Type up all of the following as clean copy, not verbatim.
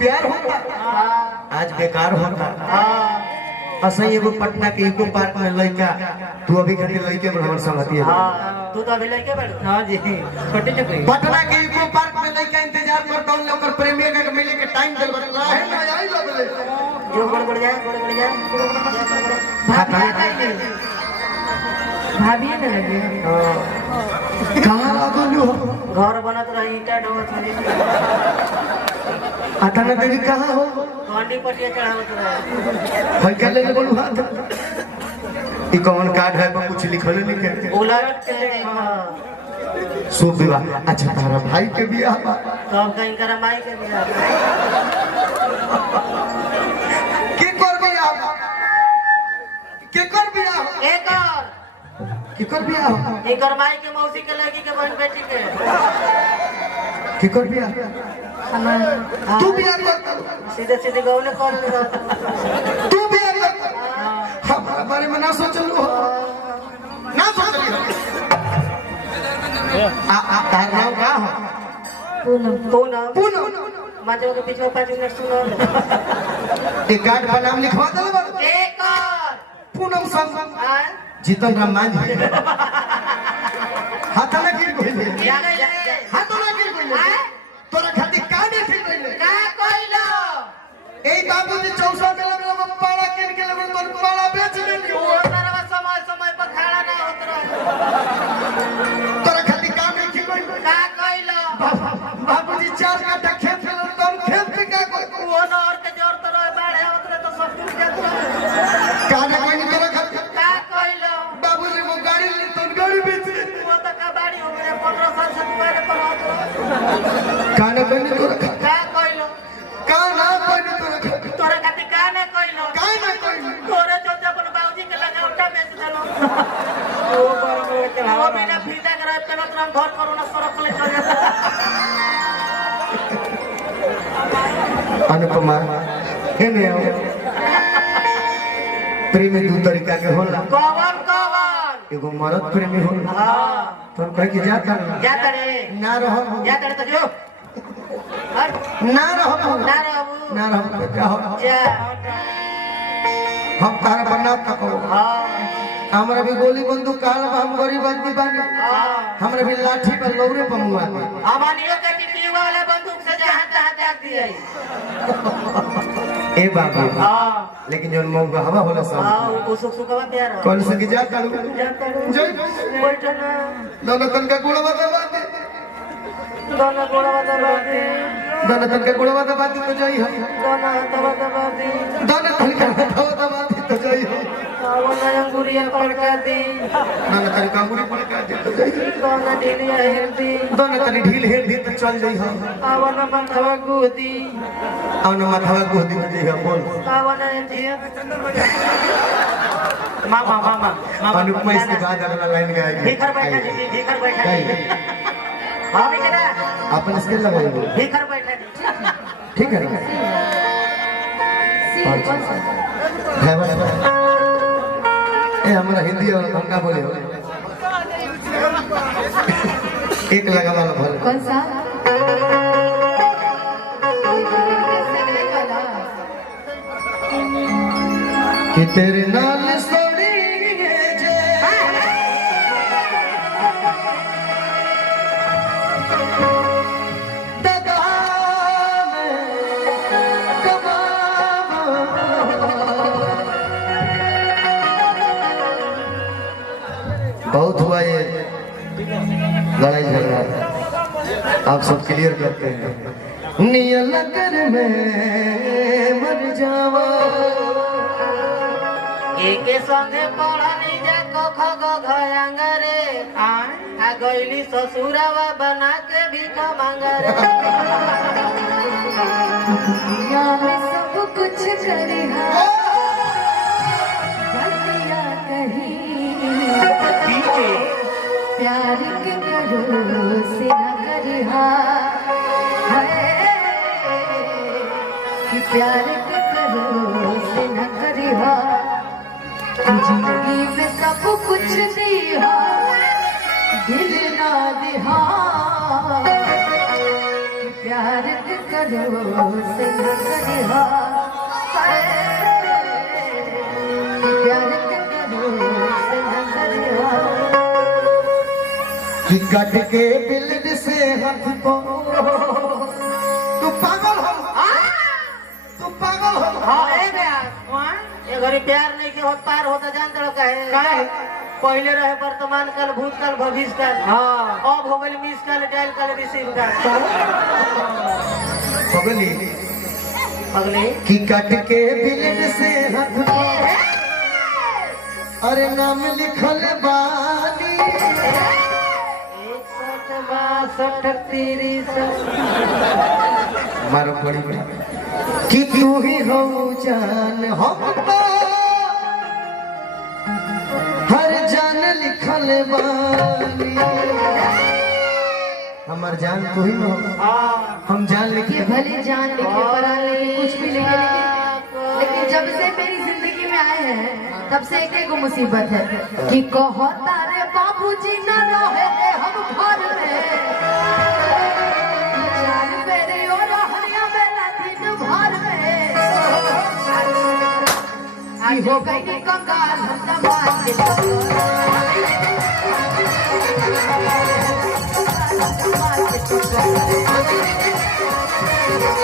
प्यार होता आज बेकार होता। असही एगो पटना के इको पार्क में लड़का तू अभी खातिर लड़के में हमर संगति है। हां तू तो अभी लड़के बैठ। हां जी छोटी छोटी पटना के इको पार्क में लड़का इंतजार करता हूं ओकर प्रेमी के मिले के टाइम चल रहा है ना आई लगले जो गड़बड़ जाए भाभी ने लगे कहां लागलू घर बनत रही ईटा ढोत रही आता ना देवी कहां हो गांडी पटिया चढ़ावत रहे भाई क्या ले बोलू हाथ ई कौन कार्ड है पर कुछ लिखल लिखे उलट के हां शुभ विवाह। अच्छा तारा भाई के बियाह बा तब कहीं कर माई के बियाह के कर बियाह के कर बियाह एक और के कर बियाह एक और माई के मौसी के लगी के बहन बेटी के कर बियाह तू बियाह कर सीधे सीधे गौले कॉल में तू बियाह कर हमारे बारे में ना सोचलू ना सोचली आ तार नाम का हो पूनम पूनम माजो के पीछे 5 मिनट सुनो एक कार्ड पर नाम लिखवा दे बा एक और पूनम संग हां जीतन राम मांझी हाथ ना गिर गइले या गइले हाथ ना गिर गइले तोरा खातिर का नहीं ठीक गइले का कइलो ए बाबूजी 64 में लगलो पाड़ा किन के लगलो तो पाड़ा बेच लेली वो तरवा समय समय पर खड़ा ना होत रहे तोरा खातिर का नहीं ठीक गइले का कइलो बाबूजी 4 काठा खेत में तो खेत में का कोई वो नहर के जोर तो रहे बाढ़े होत रहे तो सब डूब जात रहे का ना कोई तोरा खातिर का कइलो बाबूजी को गाड़ी ली तो गाड़ी बेच ले वो तो कबाड़ी हो गए 15 साल से पहले पर होत का ना कोई तोरा खातिर का कइलो का ना कोई तोरा खातिर तोरा खातिर का ना कइलो का ना कोई तोरे चलते अपन बाबूजी के लगा उल्टा बेच देलो वो पर चढ़ावा वो बिना फीता के रात चलत रह घर कोरोना सरक ले चल जाता अनुपमा हे ने प्रेमी दू तरीका के होला कवन एगो मर्द प्रेमी होला हां तो कह के जा करे ना रहो जा करे तो जो ना रहो ना रहू ना रहो क्या हो जा हम तारा बना तक हां हमरा भी गोली बंदूक काल हम गरीब आदमी बानी हमरा भी लाठी पर लौरे पमुआ दे अमानियो के टिटी वाले बंदूक से जहां तहां दाग दिए ए बाबा हां लेकिन जौन मौका हवा होला सब हां वो सुखवा प्यार कौन से की जा करू जय बैठना दोनों तन का गुणवा दबा दे दोनों गोड़ा दबा दे दोनों तन का गुणवा दबा दे तो जई है दोनों दबा दे दोनों तन का गुणवा दबा दे तो जई है वो अंगूरिया पड़का दी दोनों तन का अंगूरी पड़का दे तो जई है दोनों ढीलिया हेल दी दोनों तन ढील हेल दी तो चल जई है आवन माथवा गुदी आवन माथवा गोदी में जई है बोल आवन एथिया मामा अनुपमा इसके बाद अगला लाइन गाएगी भीखर बैठा जी भीखर बैठा जी हां बेटा अपन स्किल लगाइए भीखर बैठा जी ठीक है ना है बस ए हमरा हिंदी और बंगा बोले हो एक लगा वाला भले कौन सा कि तेरे नाल सोड़ी जे दगा में कबाब बहुत हुआ ये लड़ाई झगड़ा आप सब क्लियर करते हैं नियल कर में मर जावा एके संगे पढ़नी जा क ख ग घ अंगरे आ गईली ससुरावा बना के भीख मांगरे दुनिया में सब कुछ करिहा बतिया कहीं प्यार के करो से न करिहा कि प्यार के करो से न करिहा जिंदगी में सब कुछ दिया दिल ना दिहा प्यार करो से कि कट के बिल्ड से हाथ को तू पागल हो तू पागल हो हाँ ए ब्याह ये घरी प्यार नहीं के होत पार होता जान तड़ काहे पहले रहे वर्तमान काल भूतकाल भविष्य काल हाँ अब हो गई miss call dial call receive call पगली अगले कि कट के बिल्ड से हाथ को अरे नाम लिखल बानी 61 62 मारो बड़ी बड़ी कि तू ही हो जान हम हर जान लिखल बानी हमार जान तू ही हो हम जान ये लिखे भले जान लिखे परान लिखे कुछ भी लिखे लेकिन जब से मेरी जिंदगी में आए हैं तब से एक एक मुसीबत है कि कहो तारे बाबूजी न रहे हम घर में जान मेरे और हरिया बेला दिन भर में आई हो गई कंगाल हम दबान के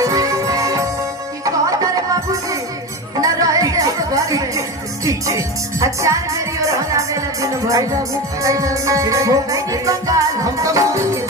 कि कहो तारे बाबूजी न रहे हम घर में अचार मेरी और हला बेला दिन भर हो गई कंगाल हम दबान के